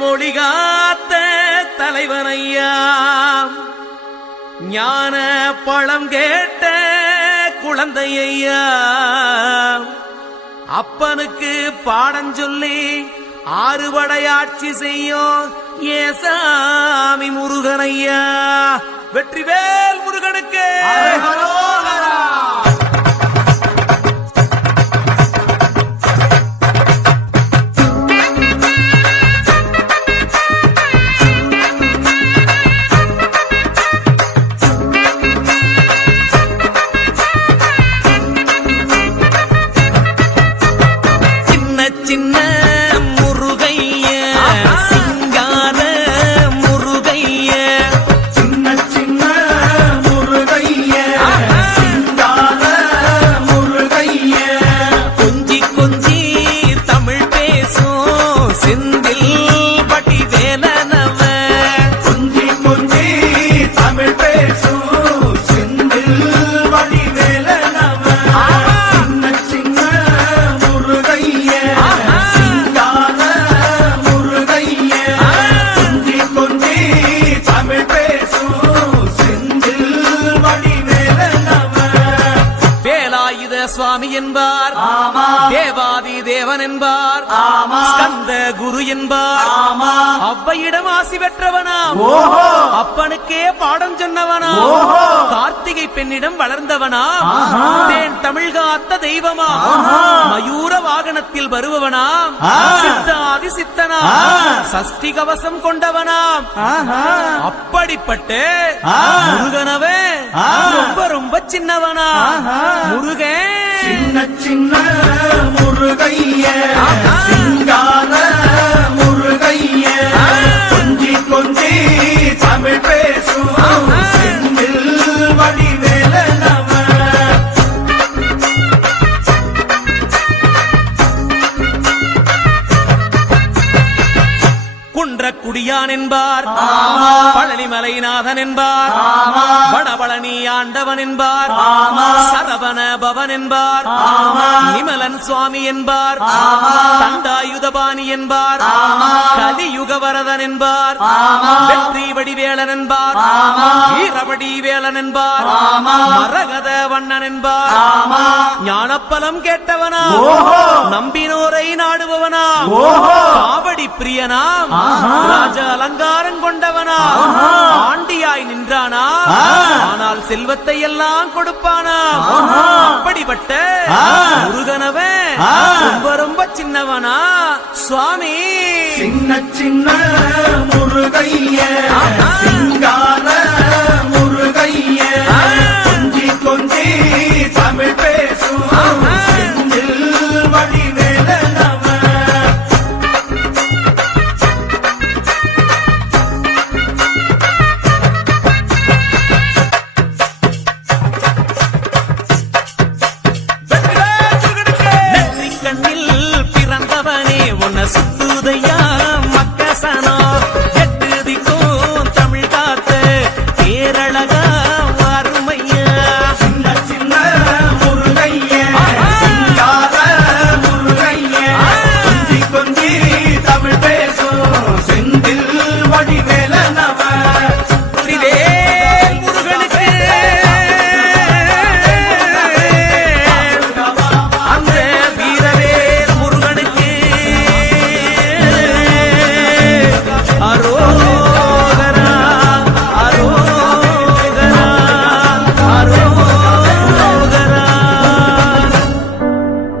மொழிகாத்த தலைவனையா ஞான பழம் கேட்ட குழந்தையா அப்பனுக்கு பாடம் சொல்லி ஆறுபடையாட்சி செய்யும் ஏசாமி முருகனையா வெற்றிவேல் முருகனுக்கு சின்ன முருகைய சிங்கார முருகைய சின்ன சின்ன முருகைய சிங்கார முருகைய கொஞ்சி கொஞ்சி தமிழ் பேசும் செந்தில் பட்டி வேலனவ கொஞ்சி கொஞ்சி தமிழ் பேசும் செந்தில் வடி வேலனவ சின்ன சின்ன முருகைய சிங்கார முருகைய கொஞ்சி கொஞ்சி தமிழ் பேசும் செந்தில் வடி வேலனவ வேலாயுத சுவாமி என்பார் ஆமா தேவாதி தேவன் என்பார் ஆமா ஸ்கந்த குரு என்பார் ஆமா அவ்வையிடம் ஆசி பெற்றவனாம் ஓஹோ அப்பனுக்கே பாடம் சொன்னவனா ஓஹோ கார்த்திகை பெண்ணிடம் வளர்ந்தவனா ஆஹா. தேன் தமிழ் காத்த தெய்வமா ஆஹா. மயூர வாகனத்தில் வருபவனாம் ஆ. சித்தாதி சித்தனா ஆ. சஷ்டி கவசம் கொண்டவனாம் ஆஹா அப்படிப்பட்ட ஆ. முருகனவே ஆ. ரொம்ப ரொம்ப சின்னவனா ஆஹா. முருகன் சின்ன சின்ன முருகைய ஆஹா. சிங்கார முருகைய கொஞ்சி கொஞ்சி தமிழ் பேசும் ஆஹா. செந்தில் வடி வேலனவ குன்றக்குடியான் என்பார் ஆமா. பழனிமலைநாதன் என்பார் ஆமா. வடபழனி ஆண்டவன் என்பார் ஆமா. சரவண பவன் என்பார் ஆமா. நிமலன் சுவாமி என்பார் ஆமா. தண்டாயுதபாணி என்பார் ஆமா. கலியுகவரதன் என்பார் ஆமா. வெற்றி வடிவேலன் என்பார் ஆமா. வீரவடி வேலன் என்பார் ஆமா. மரகத வண்ணன் என்பார் ஆமா. ஞானப்பலம் கேட்டவனா ஓஹோ. நம்பினோரை நாடுபவனா ஓஹோ. காவடி பிரியனாம் ஆஹா. ராஜ அலங்காரம் கொண்டவனா ஆஹா. ஆண்டியாய் நின்றானா ஆ. ஆனால் செல்வத்தை எல்லாம் கொடுப்பானா ஆஹா. அப்படிப்பட்ட ஆ. முருகனவன் ஆ. ரொம்ப ரொம்ப சின்னவனா சுவாமி சின்ன சின்ன முருகைய